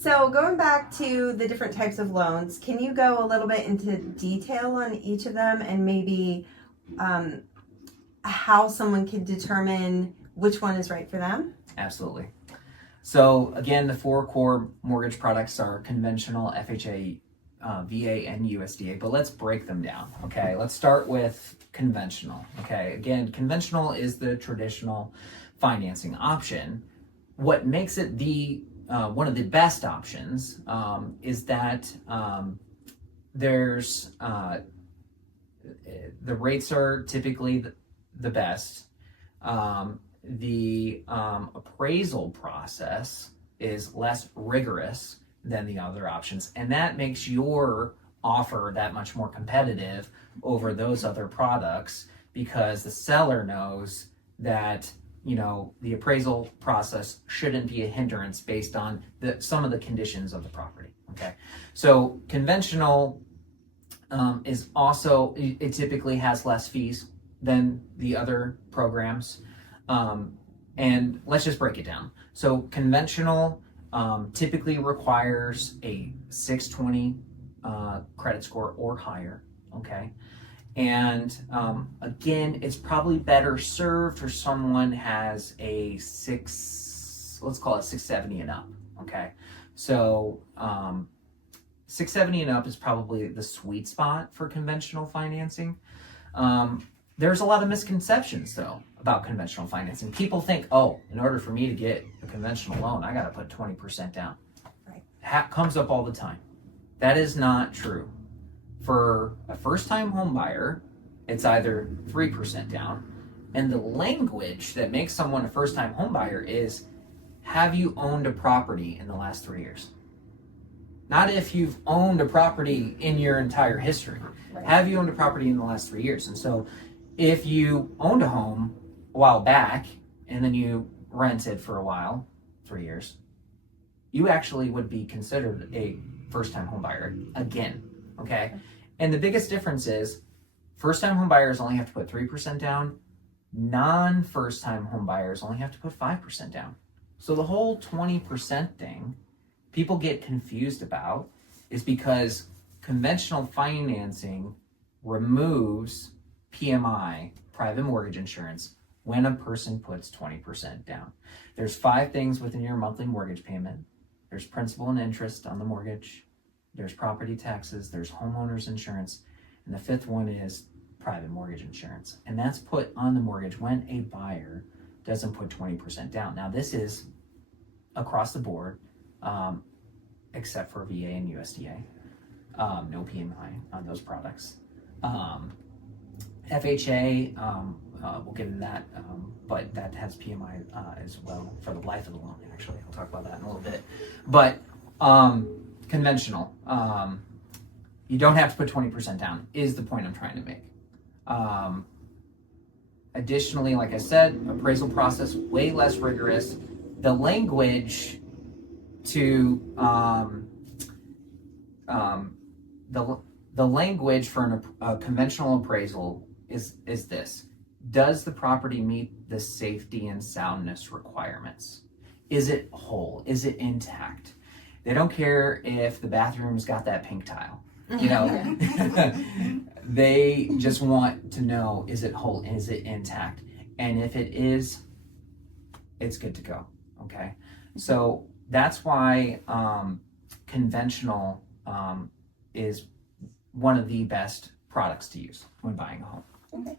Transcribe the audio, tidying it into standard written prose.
So going back to the different types of loans, can you go a little bit into detail on each of them and maybe um, how someone can determine which one is right for them? Absolutely. So again, the four core mortgage products are conventional, FHA, VA, and USDA, but let's break them down, okay? Let's start with conventional, okay? Again, conventional is the traditional financing option. What makes it the one of the best options is that there's the rates are typically the best. The appraisal process is less rigorous than the other options, and that makes your offer that much more competitive over those other products because the seller knows that the appraisal process shouldn't be a hindrance based on some of the conditions of the property. Okay, so conventional is also, it typically has less fees than the other programs. And let's just break it down. So conventional typically requires a 620 credit score or higher, okay? And again, it's probably better served for someone has a let's call it 670 and up, okay? So 670 and up is probably the sweet spot for conventional financing. There's a lot of misconceptions though about conventional financing. People think, oh, in order for me to get a conventional loan, I got to put 20% down. Right. Comes up all the time. That is not true. For a first-time home buyer, it's either 3% down, and the language that makes someone a first-time home buyer is, have you owned a property in the last 3 years? Not if you've owned a property in your entire history. Right. Have you owned a property in the last 3 years? And so if you owned a home a while back and then you rented for a while, 3 years, you actually would be considered a first-time home buyer again, okay? And the biggest difference is first-time home buyers only have to put 3% down. Non-first-time home buyers only have to put 5% down. So the whole 20% thing people get confused about is because conventional financing removes PMI, private mortgage insurance, when a person puts 20% down. There's 5 things within your monthly mortgage payment. There's principal and interest on the mortgage. There's property taxes. There's homeowner's insurance. And the 5th one is private mortgage insurance. And that's put on the mortgage when a buyer doesn't put 20% down. Now, this is across the board, except for VA and USDA. No PMI on those products. FHA, we'll get into that, but that has PMI as well for the life of the loan, actually. I'll talk about that in a little bit. But conventional, you don't have to put 20% down, is the point I'm trying to make. Additionally, like I said, appraisal process, way less rigorous. The language to the language for a conventional appraisal is this: does the property meet the safety and soundness requirements? Is it whole? Is it intact? They don't care if the bathroom's got that pink tile. They just want to know, is it whole? Is it intact? And if it is, it's good to go. Okay, so that's why conventional is one of the best products to use when buying a home. Okay.